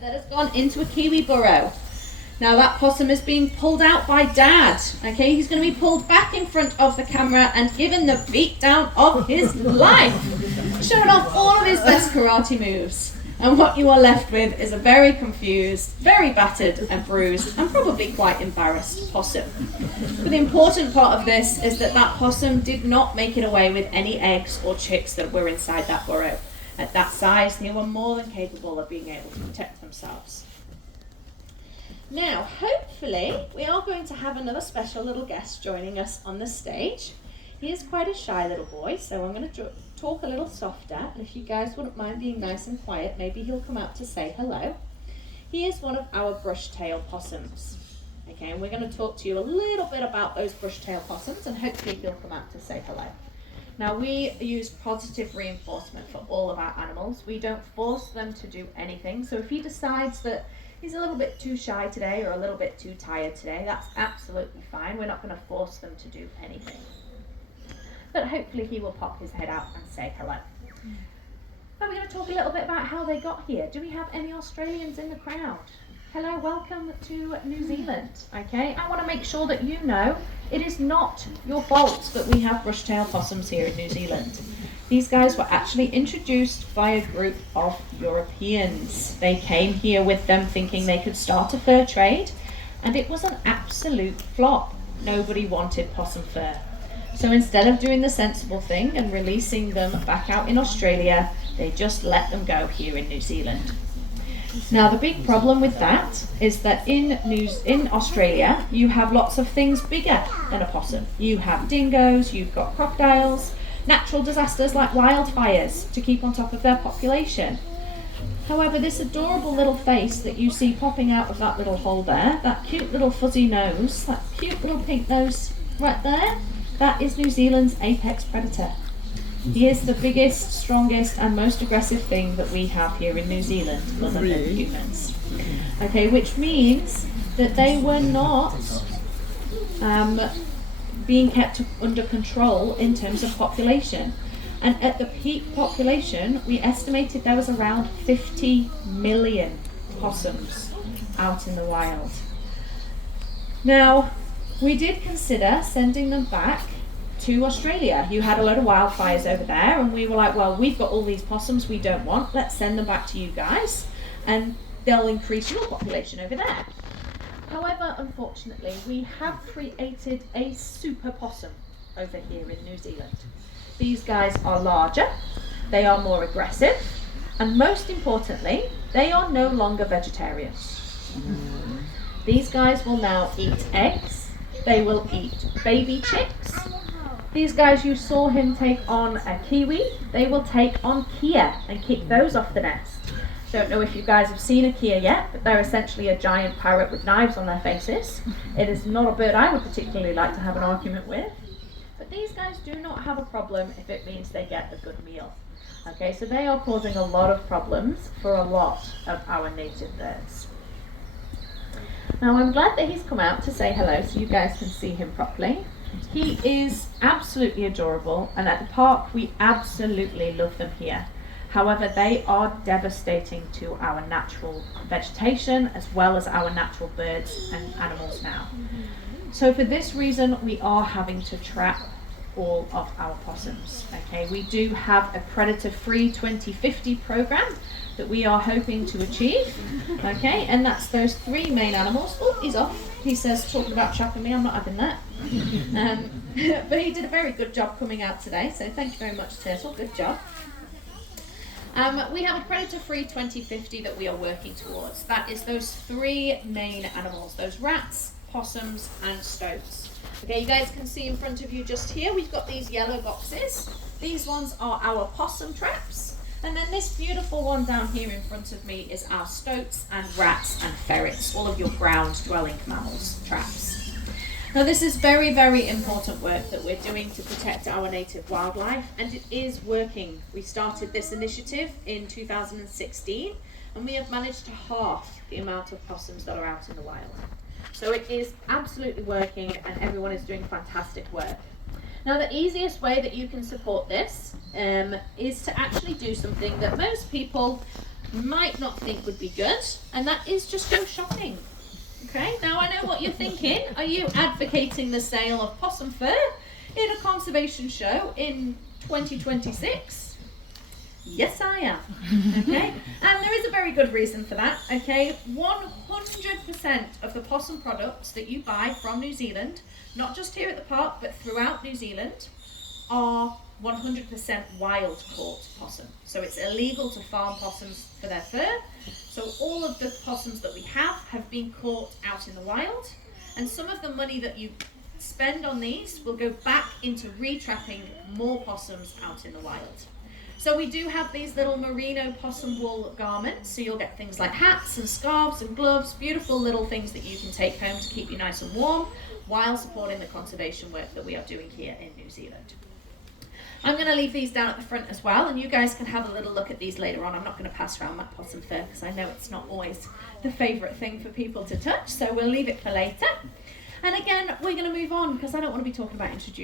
that has gone into a kiwi burrow. Now that possum is being pulled out by Dad. Okay, he's going to be pulled back in front of the camera and given the beatdown of his life, showing off all of his best karate moves. And what you are left with is a very confused, very battered and bruised, and probably quite embarrassed possum. But the important part of this is that that possum did not make it away with any eggs or chicks that were inside that burrow. At that size, they were more than capable of being able to protect themselves. Now, hopefully, we are going to have another special little guest joining us on the stage. He is quite a shy little boy, so I'm going to talk a little softer, and if you guys wouldn't mind being nice and quiet, maybe he'll come out to say hello. He is one of our brush-tail possums. Okay, and we're going to talk to you a little bit about those brush-tail possums, and hopefully he'll come out to say hello. Now, we use positive reinforcement for all of our animals. We don't force them to do anything, so if he decides that he's a little bit too shy today or a little bit too tired today, that's absolutely fine. We're not going to force them to do anything. But hopefully he will pop his head out and say hello. Now we're going to talk a little bit about how they got here. Do we have any Australians in the crowd? Hello, welcome to New Zealand. Okay, I want to make sure that you know it is not your fault that we have brush-tailed possums here in New Zealand. These guys were actually introduced by a group of Europeans. They came here with them thinking they could start a fur trade, and it was an absolute flop. Nobody wanted possum fur. So instead of doing the sensible thing and releasing them back out in Australia, they just let them go here in New Zealand. Now the big problem with that is that in Australia, you have lots of things bigger than a possum. You have dingoes, you've got crocodiles, natural disasters like wildfires to keep on top of their population. However, this adorable little face that you see popping out of that little hole there, that cute little fuzzy nose, that cute little pink nose right there, that is New Zealand's apex predator. He is the biggest, strongest and most aggressive thing that we have here in New Zealand, other than humans. Okay, which means that they were not being kept under control in terms of population. And at the peak population, we estimated there was around 50 million possums out in the wild. Now, we did consider sending them back to Australia. You had a lot of wildfires over there, and we were like, well, we've got all these possums we don't want, let's send them back to you guys, and they'll increase your population over there. However, unfortunately, we have created a super possum over here in New Zealand. These guys are larger, they are more aggressive, and most importantly, they are no longer vegetarians. These guys will now eat eggs, they will eat baby chicks. These guys, you saw him take on a kiwi, they will take on kia and kick those off the nest. Don't know if you guys have seen a kia yet, but they're essentially a giant parrot with knives on their faces. It is not a bird I would particularly like to have an argument with. But these guys do not have a problem if it means they get a good meal. Okay, so they are causing a lot of problems for a lot of our native birds. Now I'm glad that he's come out to say hello so you guys can see him properly. He is absolutely adorable, and at the park we absolutely love them here. However, they are devastating to our natural vegetation as well as our natural birds and animals now. So for this reason, we are having to trap all of our possums. Okay, we do have a predator-free 2050 program that we are hoping to achieve. Okay, and that's those three main animals. Oh, he's off. He says, talking about trapping me, I'm not having that. But he did a very good job coming out today, so thank you very much, Turtle. Good job. We have a predator-free 2050 that we are working towards. That is those three main animals, those rats, possums, and stoats. Okay, you guys can see in front of you just here, we've got these yellow boxes. These ones are our possum traps. And then this beautiful one down here in front of me is our stoats and rats and ferrets, all of your ground-dwelling mammals traps. Now this is very, very important work that we're doing to protect our native wildlife, and it is working. We started this initiative in 2016, and we have managed to halve the amount of possums that are out in the wild. So it is absolutely working, and everyone is doing fantastic work. Now the easiest way that you can support this is to actually do something that most people might not think would be good, and that is just go shopping. Okay, now I know what you're thinking. Are you advocating the sale of possum fur in a conservation show in 2026? Yes, I am. Okay, and there is a very good reason for that. Okay, 100% of the possum products that you buy from New Zealand, not just here at the park, but throughout New Zealand, are 100% wild caught possum. So it's illegal to farm possums for their fur. So all of the possums that we have been caught out in the wild, and some of the money that you spend on these will go back into retrapping more possums out in the wild. So we do have these little merino possum wool garments, so you'll get things like hats and scarves and gloves, beautiful little things that you can take home to keep you nice and warm while supporting the conservation work that we are doing here in New Zealand. I'm going to leave these down at the front as well, and you guys can have a little look at these later on. I'm not going to pass around my possum fur because I know it's not always the favourite thing for people to touch, so we'll leave it for later. And again, we're going to move on because I don't want to be talking about introducing